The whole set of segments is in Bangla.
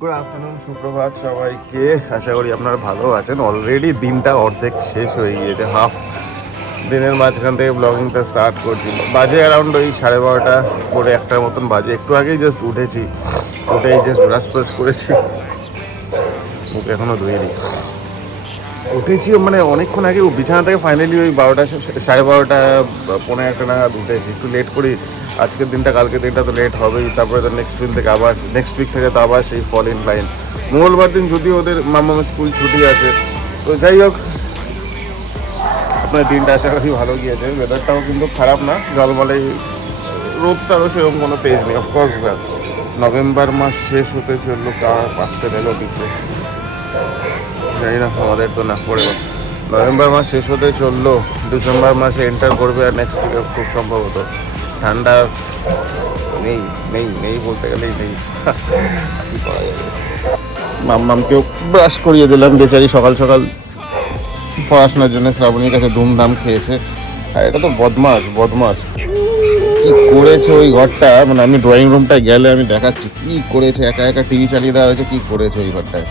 গুড আফটারনুন, সুপ্রভাত সবাইকে। আশা করি আপনারা ভালো আছেন। অলরেডি দিনটা অর্ধেক শেষ হয়ে গিয়েছে, হাফ দিনের মাঝখান থেকে ব্লগিংটা স্টার্ট করছি। বাজে অ্যারাউন্ড ওই 12:30 করে একটার মতন বাজে। একটু আগেই জাস্ট উঠেছি, উঠেই জাস্ট ব্রাশ ট্রাশ করেছি, মুখ এখনও ধুইনি। উঠেছি মানে অনেকক্ষণ আগে বিছানা থেকে ফাইনালি ওই 12টা 12:30 পৌনে একটা নাগাদ উঠেছি। একটু লেট করি আজকের দিনটা, কালকের দিনটা তো লেট হবেই। তারপরে তো নেক্সট উইক থেকে আবার তো আবার সেই ফল ইন লাইন। মঙ্গলবার দিন যদিও ওদের মামার স্কুল ছুটি আছে, তো যাই হোক আপনার দিনটা আশা করি ভালো গিয়েছে। ওয়েদারটাও কিন্তু খারাপ না, জলমলে, রোদটারও সেরকম কোনো তেজ নেই। অফকোর্স নভেম্বর মাস শেষ হতে চললো, কার আসতে গেলো পিছিয়ে জানি না, আমাদের তো না পড়ে। নভেম্বর মাস শেষ হতে চললো, ডিসেম্বর মাসে এন্টার করবে, আর নেক্সট উইকে খুব সম্ভবত ঠান্ডা নেই নেই নেই বলতে গেলেই নেই। কি করা যাবে। মাম্মামকেও ব্রাশ করিয়ে দিলাম, বেচারি সকাল সকাল পড়াশোনার জন্য শ্রাবণীর কাছে ধুমধাম খেয়েছে। আর এটা তো বদমাস বদমাস, কি করেছে ওই ঘরটা, মানে আমি ড্রয়িং রুমটায় গেলে আমি দেখাচ্ছি কি করেছে। একা একা টিভি চালিয়ে দেওয়া হয়েছে, কি করেছে ওই ঘরটায়।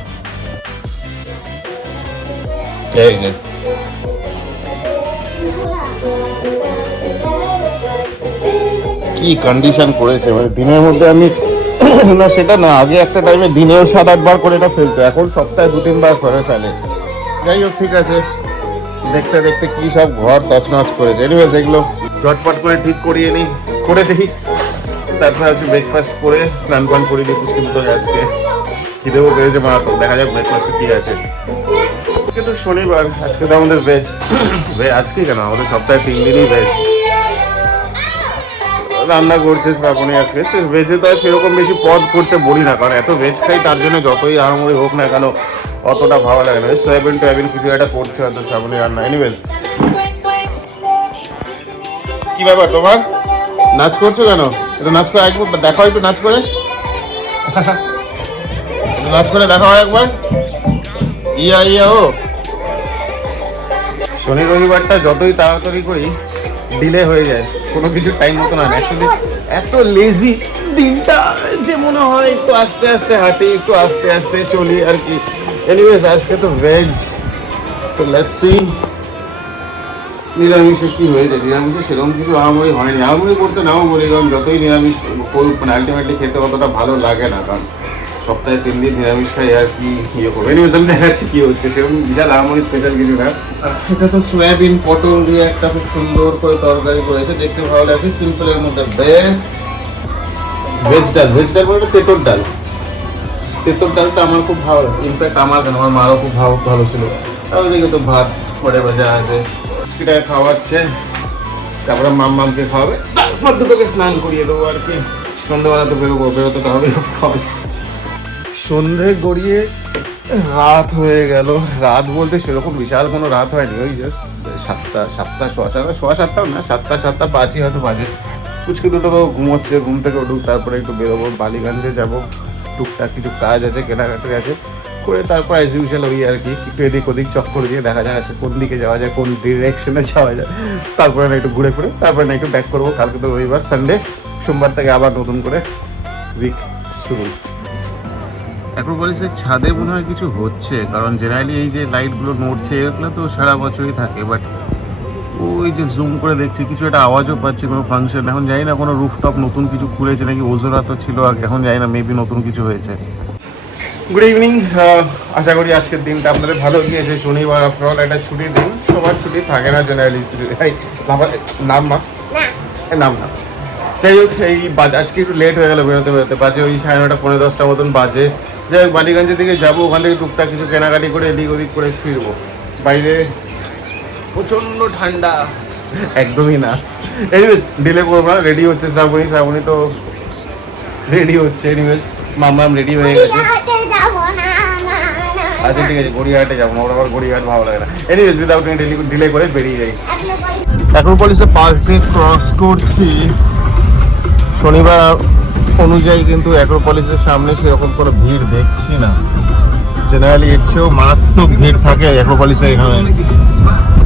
কি কন্ডিশন করেছে, মানে দিনের মধ্যে আমি না সেটা না, আগে একটা টাইমে দিনেও 7-8 বার করে এটা ফেলতো, এখন সপ্তাহে 2-3 বার করে ফেলে। যাই হোক ঠিক আছে, দেখতে দেখতে কি সব ঘর তছনছ করেছে। এনিওয়েজ এগুলো ঝটপট করে ঠিক করিয়ে নিই, করে দিই। তারপরে হচ্ছে ব্রেকফাস্ট করে স্নান পান করে দিই পুষ্টি ধরে। আজকে খিদেও পেয়েছে মারাত্মক, দেখা যাক ব্রেকফাস্টে কি আছে। আজকে তো শনিবার, আজকে তো আমাদের ভেজ। আজকে কেন, আমাদের সপ্তাহে 3 দিনই ভেজ রান্না করছে শ্রাবণী। আজকে ভেজে তো আর সেরকম বেশি পদ করতে বলি না, কারণ এত ভেজ খাই, তার জন্য যতই আড়মুড়ি হোক না কেন অতটা ভালো লাগে না। সয়াবিন টয়াবিন কিছু একটা করছে হয়তো শ্রাবণী রান্না। এনিওয়েজ, কি ব্যাপার তোমার, নাচ করছো কেন? একটু নাচ করে একবার দেখাও, একটু নাচ করে একটু নাচ করে দেখাও একবার। ইয়া ইয়া ও শনি রবিবারটা যতই তাড়াতাড়ি করি ডিলে হয়ে যায়, কোনো কিছু টাইম মতো না। অ্যাকচুয়ালি এত লেজি দিনটা যে মনে হয় একটু আস্তে আস্তে হাঁটি, একটু আস্তে আস্তে চলি আর কি। এনিওয়েজ আজকে তো ভেজ, তো লেটস সি নিরামিষে কি হয়ে যায়। নিরামিষে সেরকম কিছু আহামরি হয়নি, আহামরি করতে নাও বলি, কারণ যতই নিরামিষ করুক মানে আলটিমেটলি খেতে অতটা ভালো লাগে না, কারণ সপ্তাহে 3 দিন নিরামিষ খাই আর কি ইয়ে করবো। এনিওয়েজ আমি দেখাচ্ছি কি হচ্ছে, সেরকম বিশাল আহামরি স্পেশাল কিছু না। এটা তো সয়াবিন পটল দিয়ে একটা খুব সুন্দর করে তরকারি করেছে, দেখতে ভালো লাগছে, সিম্পলের মধ্যে বেস্ট। ভেজ ডাল, ভেজ ডাল বলতে তেঁতর ডাল। তেঁতর ডালটা আমার খুব ভালো লাগে, ইনফ্যাক্ট আমার কেন আমার মারও খুব ভালো ছিল। আর ওদিকে তো ভাত পরে ভাজা আছে, সেটাই খাওয়াচ্ছে। তারপরে মামকে খাওয়াবে, তারপর দুটোকে স্নান করিয়ে দেবো আর কি। সন্ধ্যেবেলা তো বেরোতে তো হবে অফকোর্স। সন্ধে গড়িয়ে রাত হয়ে গেল। রাত বলতে সেরকম বিশাল কোনো রাত হয়নি, ওই জাস্ট 7:15 না, 7:05 হয়তো বাজে। কুচকে দুটো ঘুমোচ্ছে, ঘুম থেকে উঠুক, তারপরে একটু বেরোবো, বালিগঞ্জে যাবো, টুকটাক কিছু কাজ আছে, কেনাকাটি আছে করে তারপর অ্যাজ ইউজুয়াল ওই আর কি একটু এদিক ওদিক চক্কর দিয়ে দেখা যায় আছে কোন দিকে যাওয়া যায়, কোন ডিরেকশনে যাওয়া যায়। তারপরে না একটু ঘুরে ফিরে তারপরে না একটু ব্যাক করবো। কালকে তো রবিবার, সানডে, সোমবার থেকে আবার নতুন করে উইক শুরু। অ্যাক্রোপলিসের ছাদে মনে হয় কিছু হচ্ছে, কারণ জেনারেলি এই যে লাইটগুলো নড়ছে এগুলো তো সারা বছরই থাকে, বাট ওই যে জুম করে দেখছি কিছু একটা আওয়াজও পাচ্ছি, কোনো ফাংশন। এখন জানি না কোনো রুফটপ নতুন কিছু খুলেছে নাকি, ওজোরা তো ছিল আর এখন জানি না, মেবি নতুন কিছু হয়েছে। গুড ইভিনিং, আশা করি আজকের দিনটা আপনাদের ভালো গিয়েছে। শনিবার আফটারঅল একটা ছুটির দিন, সবার ছুটি থাকে না জেনারেলি। নাম না যাই হোক, এই আজকে একটু লেট হয়ে গেল বেরোতে বাজে ওই 9:30 পৌনে 10টা মতন বাজে। যাই হোক বালিগঞ্জের দিকে যাবো, ওখান থেকে টুকটাক কিছু কেনাকাটি করে এদিক ওদিক করে ফিরবো। বাইরে প্রচণ্ড ঠান্ডা, একদমই না। এনিওয়েজ ডিলে করবো না, রেডি হচ্ছে শ্রাবণী তো রেডি হচ্ছে। এনিওয়েজ মাম্মাম রেডি হয়ে গেছে। আচ্ছা ঠিক আছে, গড়িয়াহাটে যাবো না, ওর আবার গড়িয়াহাট ভালো লাগে না। এনিওয়েজ উইদাউট এনি ডিলে করে বেরিয়ে যাই। অ্যাক্রোপলিসের পাশ দিয়ে ক্রস করছি। শনিবার অনুযায়ী কিন্তু অ্যাক্রোপলিসের সামনে সেরকম কোনো ভিড় দেখছি না। জেনারেলি এর চেয়েও মারাত্মক ভিড় থাকে অ্যাক্রোপলিসে এখানে।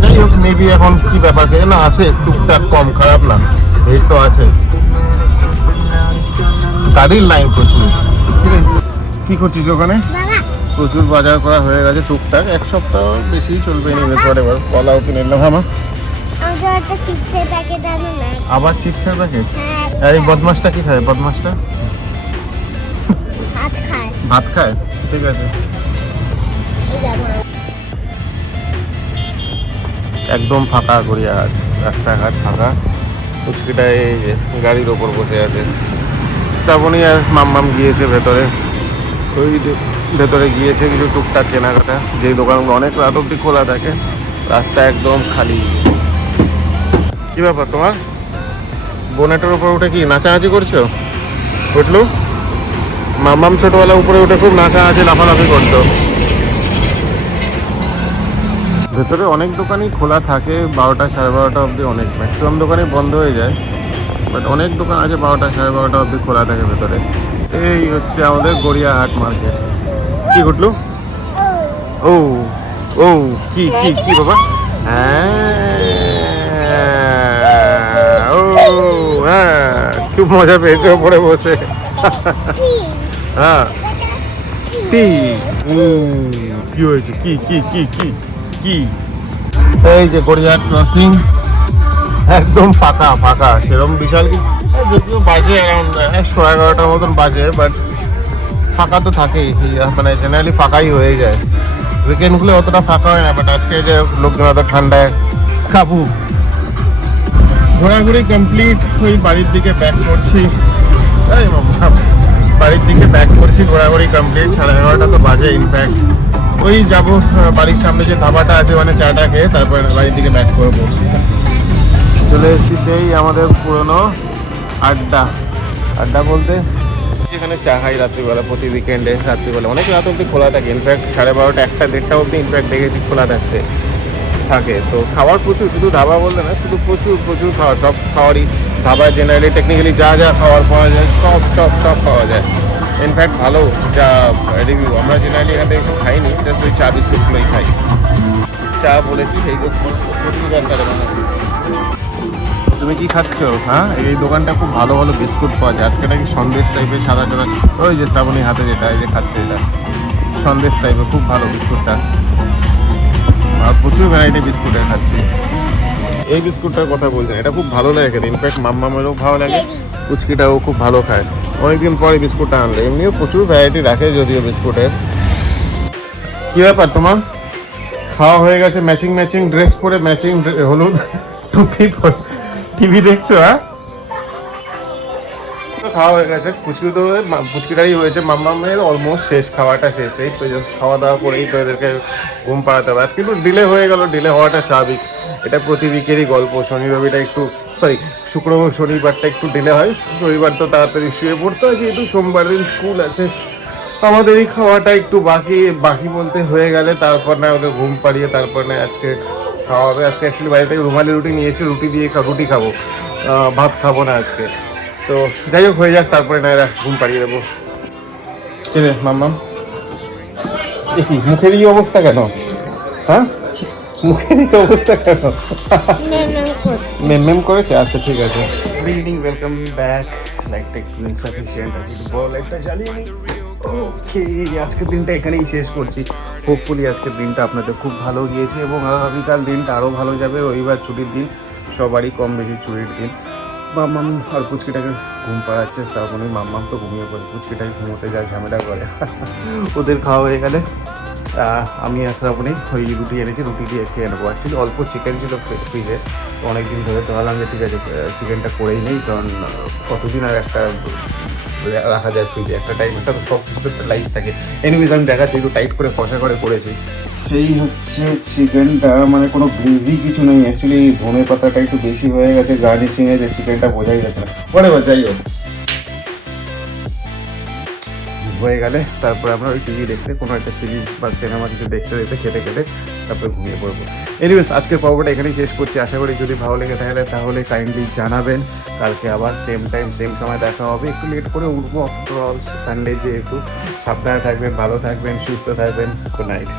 যাই হোক মেবি এখন কি ব্যাপার কে না, আছে টুকটাক, কম খারাপ না, ভিড় তো আছে, গাড়ির লাইন প্রচুর। কি করছিস ওখানে? প্রচুর বাজার করা হয়ে গেছে টুকটাক, এক সপ্তাহ বেশি চলবে নিবে পরে। এবার কলাও কিনে নিলাম। হ্যাঁ মা, আবার চিপসের প্যাকেট? আর এই বদমাসটা কি খায়? বদমাসটা ভাত খায়। ঠিক আছে, একদম ফাঁকা গড়িয়াহাট, রাস্তাঘাট ফাঁকা। পুচকিটা এই যে গাড়ির ওপর বসে আছে। শ্রাবণী আর মাম্মাম গিয়েছে ভেতরে, ওই ভেতরে গিয়েছে কিছু টুকটাক কেনাকাটা। যেই দোকানগুলো অনেক রাত অব্দি খোলা থাকে, রাস্তা একদম খালি। কি ব্যাপার তোমার? বোনেটের উপর উঠে কি নাচানাচি করছো? উঠলো মাম্মাম ছোটবেলা উপরে উঠে খুব নাচানাচি লাফালাফি করতো। ভেতরে অনেক দোকানই খোলা থাকে 12টা সাড়ে 12টা অবধি, অনেক ম্যাক্সিমাম দোকানই বন্ধ হয়ে যায়, বাট অনেক দোকান আছে 12টা সাড়ে 12টা অবধি খোলা থাকে ভেতরে। এই হচ্ছে আমাদের গড়িয়াহাট মার্কেট। কি ঘটলো? ও ও কি কি কি বাবা? ও হ্যাঁ, খুব মজা পেয়েছে ওপরে বসে। হ্যাঁ কি হয়েছে? কি কি কি কি কি? এই যে গড়িয়াহাট ক্রসিং, একদম ফাঁকা ফাঁকা, সেরকম বিশাল কি, যদিও বাজে অ্যারাউন্ড 11:30 মতন বাজে, বাট ফাঁকা তো থাকেই, মানে জেনারেলি ফাঁকাই হয়ে যায়। উইকেন্ডগুলো অতটা ফাঁকা হয় না, বাট আজকে যে লোকজন অত ঠান্ডায় কাবু। ঘোরাঘুরি কমপ্লিট, ওই বাড়ির দিকে ব্যাক করছি। এই বাড়ির দিকে ব্যাক করছি, ঘোরাঘুরি কমপ্লিট। 11:30 তো বাজে ইনফ্যাক্ট। ওই যাবো বাড়ির সামনে যে ধাবাটা আছে, মানে চাটা খেয়ে তারপরে বাড়ির দিকে ব্যাক করবো। চলে এসেছি সেই আমাদের পুরনো আড্ডা। আড্ডা বলতে এখানে চা খাই রাত্রিবেলা, প্রতি উইকেন্ডে রাত্রিবেলা অনেক রাত অবধি খোলা থাকে। ইনফ্যাক্ট 12:30 1টা 1:30 অবধি ইনফ্যাক্ট দেখেছি খোলা থাকে। তো খাবার প্রচুর, শুধু ধাবা বলতে না, শুধু প্রচুর প্রচুর খাবার, সব খাবারই ধাবায় জেনারেলি টেকনিক্যালি যা যা খাবার পাওয়া যায় সব সব সব পাওয়া যায়। ইনফ্যাক্ট ভালো যা রিভিউ। আমরা জেনারেলি এখান থেকে একটু খাইনি, জাস্ট ওই চা বিস্কুটগুলোই খাই। চা বলেছি সেই দোকানটা। তুমি কি খাচ্ছ? হ্যাঁ, এই দোকানটা খুব ভালো ভালো বিস্কুট পাওয়া যায়। আজকে নাকি সন্দেশ টাইপের সাদা সাদা, ওই যে শ্রাবণীর হাতে যেটা এই যে খাচ্ছে, এটা সন্দেশ টাইপের, খুব ভালো বিস্কুটটা। আর প্রচুর ভ্যারাইটি বিস্কুটের খাচ্ছি। এই বিস্কুটটার কথা বলছেন, এটা খুব ভালো লাগে খেতে। ইনফ্যাক্ট মাম্মামেরও ভালো লাগে, পুচকিটাও খুব ভালো খায়। অনেকদিন পরে বিস্কুটটা আনলে। এমনিও প্রচুর ভ্যারাইটি রাখে যদিও বিস্কুটের। কি ব্যাপার তোমার? খাওয়া হয়ে গেছে, ম্যাচিং ম্যাচিং ড্রেস পরে, ম্যাচিং হলুদ টুপি পরে টিভি দেখছো? হ্যাঁ, খাওয়া হয়ে গেছে। পুচকিটারই হয়েছে, মাম্মামের অলমোস্ট শেষ, খাওয়াটা শেষ। এই তো জাস্ট খাওয়া দাওয়া করেই তো এদেরকে ঘুম পাড়াতে হবে। আজকে একটু ডিলে হয়ে গেল, ডিলে হওয়াটা স্বাভাবিক, এটা প্রতি উইকেরই গল্প। শনি রবিটা একটু, সরি শুক্র শনিবারটা একটু ডিলে হয়, রবিবার তো তাড়াতাড়ি শুয়ে পড়তে হয়, যেহেতু সোমবার দিন স্কুল আছে। আমাদের এই খাওয়াটা একটু বাকি বলতে হয়ে গেলে তারপর না ওদের ঘুম পাড়িয়ে তারপর না আজকে খাওয়া হবে। আজকে অ্যাকচুয়ালি বাড়ি থেকে রুমালি রুটি নিয়েছি, রুটি খাবো, ভাত খাবো না আজকে। তো যাই হোক, হয়ে যাক, তারপরে না এরা ঘুম পাড়িয়ে দেবো। রে মাম্মাম, দেখি মুখের এই অবস্থা কেন? হ্যাঁ, মুখের এই অবস্থা কেন? মেম করেছে? আচ্ছা ঠিক আছে। Good evening, welcome back. লাইটটা একটু ইনসাফিসিয়েন্ট আছে, লাইটটা জ্বালিয়ে নিই। ওকে, আজকের দিনটা এখানেই শেষ করছি। হোপফুলি আজকের দিনটা আপনাদের খুব ভালো গিয়েছে এবং আগামীকাল দিনটা আরও ভালো যাবে। রবিবার ছুটির দিন, সবারই কম বেশি ছুটির দিন। মাম্মাম আর পুচকিটাকে ঘুম পাড়াচ্ছে শ্রাবণী। মাম্মাম তো ঘুমিয়ে পড়ে, পুচকিটাকে ঘুমোতে যায়, ঝামেলা করে। ওদের খাওয়া হয়ে গেলে আমি আর শ্রাবণী ওই রুটি এনেছি, রুটি দিয়ে খেয়ে নেবো। অ্যাকচুয়ালি অল্প চিকেন ছিল ফ্রিজে, তো অনেকদিন ধরে, তো ভাবলাম যে ঠিক আছে চিকেনটা করেই নেই, কারণ কতদিন আর একটা রাখা যায় ফ্রিজে, একটা টাইম, একটা তো সব কিছু একটা লাইফ থাকে। এনিওয়েজ আমি দেখাচ্ছি, একটু টাইট করে কষা করে করেছি। সেই হচ্ছে চিকেনটা, মানে কোনো গ্রেভি কিছু নেই। অ্যাকচুয়ালি ধনে পাতাটা একটু বেশি হয়ে গেছে গার্নিশিংয়ে, যে চিকেনটা বোঝাই যাচ্ছে না। হোয়াটএভার, যাই হোক, হয়ে গেলে তারপরে আমরা ওই টিভি দেখতে, কোনো একটা সিরিজ বা সিনেমা কিছু দেখতে দেখতে খেতে খেতে তারপরে ঘুমিয়ে পড়বো। এনিওয়েজ আজকের পর্বটা এখানেই শেষ করছি। আশা করি যদি ভালো লেগে থাকে তাহলে কাইন্ডলি জানাবেন। কালকে আবার সেম টাইম সেম সময় দেখা হবে। একটু লেট করে উঠবো, আফটার অল সানডে যেহেতু। সাবধানে থাকবেন, ভালো থাকবেন, সুস্থ থাকবেন। Good night.